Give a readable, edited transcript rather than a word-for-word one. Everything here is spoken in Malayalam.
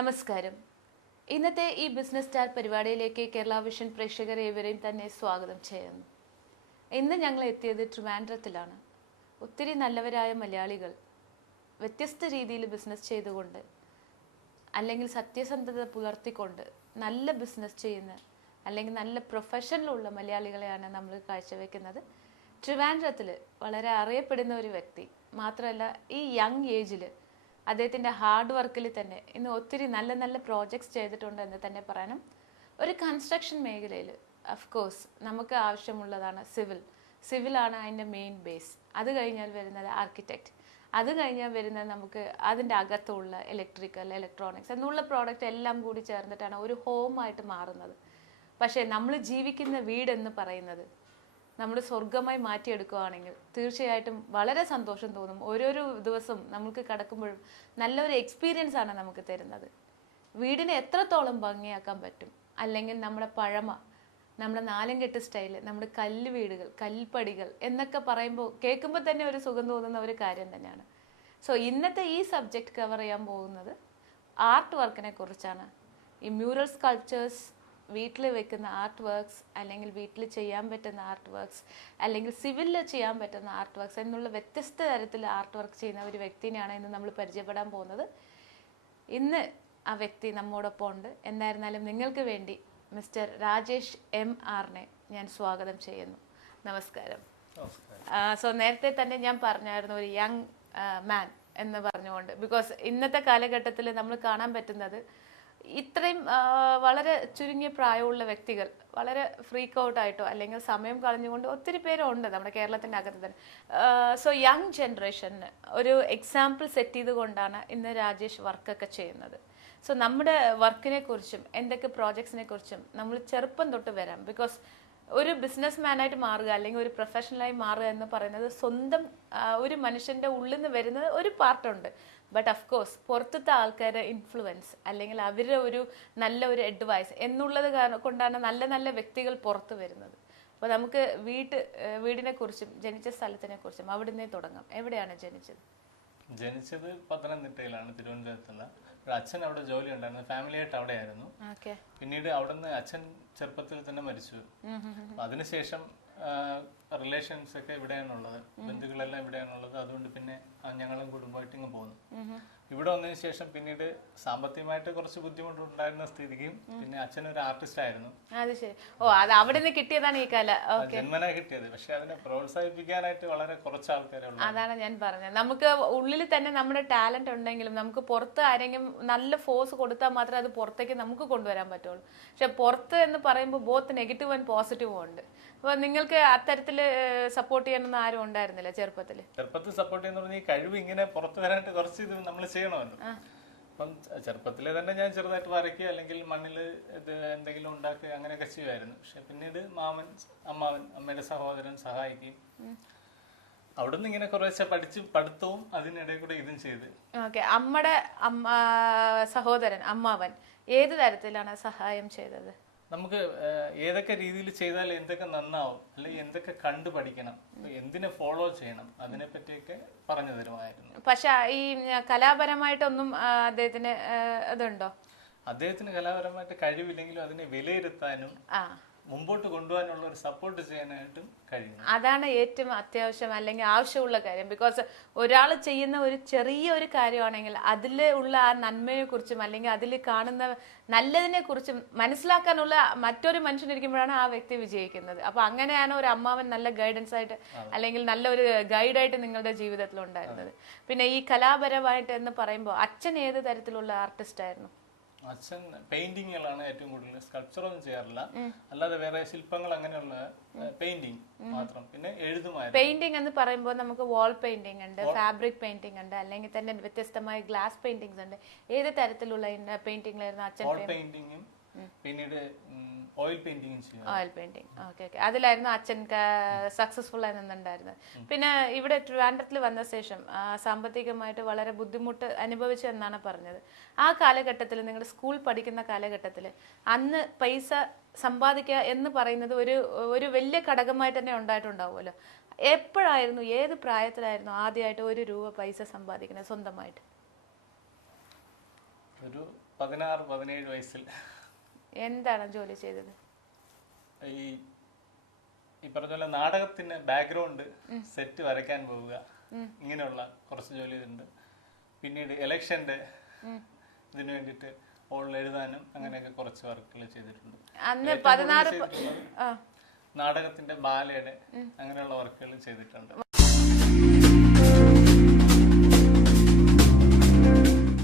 നമസ്കാരം. ഇന്നത്തെ ഈ ബിസിനസ് സ്റ്റാർ പരിപാടിയിലേക്ക് കേരള വിഷൻ പ്രേക്ഷകരെ ഏവരെയും തന്നെ സ്വാഗതം ചെയ്യുന്നു. ഇന്ന് ഞങ്ങൾ എത്തിയത് ട്രിവാൻഡ്രത്തിലാണ്. ഒത്തിരി നല്ലവരായ മലയാളികൾ വ്യത്യസ്ത രീതിയിൽ ബിസിനസ് ചെയ്തുകൊണ്ട് അല്ലെങ്കിൽ സത്യസന്ധത പുലർത്തിക്കൊണ്ട് നല്ല ബിസിനസ് ചെയ്യുന്ന അല്ലെങ്കിൽ നല്ല പ്രൊഫഷനിലുള്ള മലയാളികളെയാണ് നമ്മൾ കാഴ്ചവെക്കുന്നത്. ട്രിവാൻഡ്രത്തിൽ വളരെ അറിയപ്പെടുന്ന ഒരു വ്യക്തി മാത്രമല്ല, ഈ യങ് ഏജിൽ അദ്ദേഹത്തിൻ്റെ ഹാർഡ് വർക്കിൽ തന്നെ ഇന്ന് ഒത്തിരി നല്ല നല്ല പ്രോജക്ട്സ് ചെയ്തിട്ടുണ്ട് എന്ന് തന്നെ പറയണം. ഒരു കൺസ്ട്രക്ഷൻ മേഖലയിൽ അഫ്കോഴ്സ് നമുക്ക് ആവശ്യമുള്ളതാണ് സിവിലാണ് അതിൻ്റെ മെയിൻ ബേസ്. അത് കഴിഞ്ഞാൽ വരുന്നത് ആർക്കിടെക്റ്റ്, അത് കഴിഞ്ഞാൽ വരുന്നത് നമുക്ക് അതിൻ്റെ അകത്തുള്ള ഇലക്ട്രിക്കൽ, ഇലക്ട്രോണിക്സ് എന്നുള്ള പ്രോഡക്റ്റ് എല്ലാം കൂടി ചേർന്നിട്ടാണ് ഒരു ഹോമായിട്ട് മാറുന്നത്. പക്ഷേ നമ്മൾ ജീവിക്കുന്ന വീടെന്ന് പറയുന്നത് നമ്മൾ സ്വർഗമായി മാറ്റിയെടുക്കുകയാണെങ്കിൽ തീർച്ചയായിട്ടും വളരെ സന്തോഷം തോന്നും. ഓരോരോ ദിവസം നമുക്ക് കടക്കുമ്പോഴും നല്ലൊരു എക്സ്പീരിയൻസ് ആണ് നമുക്ക് തരുന്നത്. വീടിനെ എത്രത്തോളം ഭംഗിയാക്കാൻ പറ്റും, അല്ലെങ്കിൽ നമ്മുടെ പഴമ, നമ്മുടെ നാലംകെട്ട് സ്റ്റൈല്, നമ്മുടെ കല്ല് വീടുകൾ, കൽപ്പടികൾ എന്നൊക്കെ പറയുമ്പോൾ കേൾക്കുമ്പോൾ തന്നെ ഒരു സുഖം തോന്നുന്ന ഒരു കാര്യം തന്നെയാണ്. സോ ഇന്നത്തെ ഈ സബ്ജക്റ്റ് കവർ ചെയ്യാൻ പോകുന്നത് ആർട്ട് വർക്കിനെ കുറിച്ചാണ്. ഈ മ്യൂറൽ സ്കൾപ്ചേഴ്സ്, വീട്ടിൽ വെക്കുന്ന ആർട്ട് വർക്ക്സ്, അല്ലെങ്കിൽ വീട്ടിൽ ചെയ്യാൻ പറ്റുന്ന ആർട്ട് വർക്ക്സ്, അല്ലെങ്കിൽ സിവിലിൽ ചെയ്യാൻ പറ്റുന്ന ആർട്ട് വർക്ക്സ് എന്നുള്ള വ്യത്യസ്ത തരത്തിൽ ആർട്ട് വർക്ക് ചെയ്യുന്ന ഒരു വ്യക്തിനെയാണ് ഇന്ന് നമ്മൾ പരിചയപ്പെടാൻ പോകുന്നത്. ഇന്ന് ആ വ്യക്തി നമ്മോടൊപ്പം ഉണ്ട്. എന്തായിരുന്നാലും നിങ്ങൾക്ക് വേണ്ടി മിസ്റ്റർ രാജേഷ് MRനെ ഞാൻ സ്വാഗതം ചെയ്യുന്നു. നമസ്കാരം. സോ നേരത്തെ തന്നെ ഞാൻ പറഞ്ഞായിരുന്നു ഒരു യങ് മാൻ എന്ന് പറഞ്ഞുകൊണ്ട്, ബിക്കോസ് ഇന്നത്തെ കാലഘട്ടത്തിൽ നമ്മൾ കാണാൻ പറ്റുന്നത് ഇത്രയും വളരെ ചുരുങ്ങിയ പ്രായമുള്ള വ്യക്തികൾ വളരെ ഫ്രീക്ക് ഔട്ടായിട്ടോ അല്ലെങ്കിൽ സമയം കളഞ്ഞുകൊണ്ട് ഒത്തിരി പേരുണ്ട് നമ്മുടെ കേരളത്തിൻ്റെ അകത്ത് തന്നെ. സോ യങ് ജനറേഷന് ഒരു എക്സാമ്പിൾ സെറ്റ് ചെയ്തുകൊണ്ടാണ് ഇന്ന് രാജേഷ് വർക്കൊക്കെ ചെയ്യുന്നത്. സോ നമ്മുടെ വർക്കിനെ കുറിച്ചും എന്തൊക്കെ പ്രോജക്ട്സിനെ കുറിച്ചും നമ്മൾ ചെറുപ്പം തൊട്ട് വരാം. ബിക്കോസ് ഒരു ബിസിനസ് മാനായിട്ട് മാറുക അല്ലെങ്കിൽ ഒരു പ്രൊഫഷണലായി മാറുക എന്ന് പറയുന്നത് സ്വന്തം ഒരു മനുഷ്യൻ്റെ ഉള്ളിൽ നിന്ന് വരുന്നത് ഒരു പാർട്ടുണ്ട്. ബട്ട് അഫ്കോഴ്സ് പുറത്തത്തെ ആൾക്കാരുടെ ഇൻഫ്ലുവൻസ് അല്ലെങ്കിൽ അവരുടെ ഒരു നല്ല ഒരു അഡ്വൈസ് എന്നുള്ളത് കൊണ്ടാണ് നല്ല നല്ല വ്യക്തികൾ പുറത്ത് വരുന്നത്. അപ്പോൾ നമുക്ക് വീടിനെ കുറിച്ചും ജനിച്ച സ്ഥലത്തിനെ കുറിച്ചും അവിടെ നിന്നേ തുടങ്ങാം. എവിടെയാണ് ജനിച്ചത്? ജനിച്ചത് പത്തനംതിട്ടയിലാണ്, തിരുവനന്തപുരത്തുള്ള. അച്ഛൻ അവിടെ ജോലി ഉണ്ടായിരുന്നു, ഫാമിലി ആയിട്ട് അവിടെ ആയിരുന്നു. പിന്നീട് അവിടെ നിന്ന് അച്ഛൻ ചെറുപ്പത്തിൽ തന്നെ മരിച്ചു. അതിനുശേഷം റിലേഷൻസ് ഒക്കെ ഇവിടെയാണുള്ളത്, ബന്ധുക്കളെല്ലാം ഇവിടെയാണുള്ളത്. അതുകൊണ്ട് പിന്നെ ഞങ്ങളും കുടുംബമായിട്ട് ഇങ്ങ് പോകുന്നു. ഇവിടെ വന്നതിന് ശേഷം പിന്നീട് സാമ്പത്തികമായിട്ട് കുറച്ച് ബുദ്ധിമുട്ടുണ്ടായിരുന്ന സ്ഥിതിക്കും പിന്നെ അച്ഛനൊരു ആർട്ടിസ്റ്റ് ആയിരുന്നു. ജന്മന കിട്ടിയത്. പക്ഷെ അതിനെ പ്രോത്സാഹിപ്പിക്കാനായിട്ട് വളരെ കുറച്ച് ആൾക്കാരെ ഉള്ളൂ. അതാണ് ഞാൻ പറഞ്ഞത്. നമുക്ക് ഉള്ളിൽ തന്നെ നമ്മുടെ ടാലന്റ് ഉണ്ടെങ്കിലും നമുക്ക് പുറത്ത് ആരെങ്കിലും നല്ല ഫോഴ്സ് കൊടുത്താൽ മാത്രമേ അത് പുറത്തേക്ക് നമുക്ക് കൊണ്ടുവരാൻ പറ്റുള്ളൂ. പക്ഷെ പുറത്ത് എന്ന് പറയുമ്പോൾ ബോത്ത് നെഗറ്റീവ് ആൻഡ് പോസിറ്റീവും ഉണ്ട്. അപ്പൊ നിങ്ങൾക്ക് അത്തരത്തില് സപ്പോർട്ട് ചെയ്യാനൊന്നും ആരും ഉണ്ടായിരുന്നില്ല ചെറുപ്പത്തിൽ സപ്പോർട്ട് ചെയ്യുന്ന ഈ കഴിവ് ഇങ്ങനെ പുറത്തു വരാനായിട്ട് കുറച്ച് ഇത് നമ്മൾ ചെയ്യണമല്ലോ. അപ്പം ചെറുപ്പത്തിലെ തന്നെ ഞാൻ ചെറുതായിട്ട് വരയ്ക്കുക അല്ലെങ്കിൽ മണ്ണിൽ ഇത് എന്തെങ്കിലും ഉണ്ടാക്കുക അങ്ങനെയൊക്കെ ചെയ്യുമായിരുന്നു. പക്ഷെ പിന്നീട് അമ്മാവൻ, അമ്മയുടെ സഹോദരൻ സഹായിക്കും. അവിടുന്ന് ഇങ്ങനെ കുറേശ്ശെ പഠിത്തവും അതിനിടയിൽ കൂടെ ഇതും ചെയ്ത്. അമ്മയുടെ സഹോദരൻ, അമ്മാവൻ ഏത് തരത്തിലാണ് സഹായം ചെയ്തത്? നമുക്ക് ഏതൊക്കെ രീതിയിൽ ചെയ്താൽ എന്തൊക്കെ നന്നാവും, അല്ലെങ്കിൽ എന്തൊക്കെ കണ്ടു പഠിക്കണം, എന്തിനെ ഫോളോ ചെയ്യണം, അതിനെ പറ്റിയൊക്കെ പറഞ്ഞു തരുമായിരുന്നു. പക്ഷെ ഈ കലാപരമായിട്ടൊന്നും അദ്ദേഹത്തിന് ഇതുണ്ടോ? അദ്ദേഹത്തിന് കലാപരമായിട്ട് കഴിവില്ലെങ്കിലും അതിനെ വിലയിരുത്താനും മുമ്പോട്ട് കൊണ്ടുപോകാനുള്ള ഒരു സപ്പോർട്ട് ചെയ്യാനായിട്ടും കഴിയും. അതാണ് ഏറ്റവും അത്യാവശ്യം അല്ലെങ്കിൽ ആവശ്യമുള്ള കാര്യം. ബിക്കോസ് ഒരാൾ ചെയ്യുന്ന ഒരു ചെറിയ ഒരു കാര്യമാണെങ്കിൽ അതിൽ ഉള്ള ആ നന്മയെ കുറിച്ചും അല്ലെങ്കിൽ അതിൽ കാണുന്ന നല്ലതിനെ കുറിച്ചും മനസ്സിലാക്കാനുള്ള മറ്റൊരു മനുഷ്യനിരിക്കുമ്പോഴാണ് ആ വ്യക്തി വിജയിക്കുന്നത്. അപ്പൊ അങ്ങനെയാണ് ഒരു അമ്മാവൻ നല്ല ഗൈഡൻസ് ആയിട്ട് അല്ലെങ്കിൽ നല്ല ഒരു ഗൈഡായിട്ട് നിങ്ങളുടെ ജീവിതത്തിൽ ഉണ്ടായിരുന്നത്. പിന്നെ ഈ കലാപരമായിട്ട് എന്ന് പറയുമ്പോൾ അച്ഛൻ ഏത് തരത്തിലുള്ള ആർട്ടിസ്റ്റ് ആയിരുന്നു? അച്ഛൻ പെയിന്റിങ്ങുകളാണ് ഏറ്റവും കൂടുതൽ, സ്കൾപ്ചർ ഒന്നും ചെയ്യാറില്ല. അല്ലാതെ വേറെ ശില്പങ്ങൾ അങ്ങനെയുള്ള പെയിന്റിങ് മാത്രം. പിന്നെ എഴുതുമായിരുന്നു. പെയിന്റിംഗ് എന്ന് പറയുമ്പോൾ നമുക്ക് വാൾ പെയിന്റിംഗ് ഉണ്ട്, ഫാബ്രിക് പെയിന്റിംഗ് ഉണ്ട്, അല്ലെങ്കിൽ തന്നെ വ്യത്യസ്തമായ ഗ്ലാസ് പെയിന്റിങ്സ് ഉണ്ട്. ഏത് തരത്തിലുള്ള പെയിന്റിംഗിലായിരുന്നു അച്ഛൻ? വാൾ പെയിന്റിങ്ങും പിന്നീട് ഓയിൽ പെയിന്റിങ്ങും ചെയ്യും. Oil painting, okay. അതിലായിരുന്നു അച്ഛൻ സക്സസ്ഫുൾ ആയി നിന്നുണ്ടായിരുന്നത്. പിന്നെ ഇവിടെ ട്രിവാൻഡ്രത്തിൽ വന്ന ശേഷം സാമ്പത്തികമായിട്ട് വളരെ ബുദ്ധിമുട്ട് അനുഭവിച്ചു എന്നാണ് പറഞ്ഞത്. ആ കാലഘട്ടത്തിൽ, നിങ്ങളുടെ സ്കൂൾ പഠിക്കുന്ന കാലഘട്ടത്തിൽ അന്ന് പൈസ സമ്പാദിക്കുക എന്ന് പറയുന്നത് ഒരു വലിയ ഘടകമായിട്ട് തന്നെ ഉണ്ടായിട്ടുണ്ടാവുമല്ലോ. എപ്പോഴായിരുന്നു, ഏത് പ്രായത്തിലായിരുന്നു ആദ്യമായിട്ട് ₹1 പൈസ സമ്പാദിക്കുന്നത് സ്വന്തമായിട്ട്? ഒരു 16-17 വയസ്സിൽ. എന്താണ് ജോലി ചെയ്തത്? ഈ പറഞ്ഞ പോലെ നാടകത്തിന് ബാക്ക്ഗ്രൗണ്ട് സെറ്റ് വരയ്ക്കാൻ പോവുക, ഇങ്ങനെയുള്ള കുറച്ച് ജോലി ഉണ്ട്. പിന്നീട് ഇലക്ഷന്റെ ഇതിനു വേണ്ടിയിട്ട് ഓൾ എഴുതാനും അങ്ങനെയൊക്കെ കുറച്ച് വർക്കുകൾ ചെയ്തിട്ടുണ്ട്. നാടകത്തിന്റെ ബാലയുടെ അങ്ങനെയുള്ള വർക്കുകൾ ചെയ്തിട്ടുണ്ട്.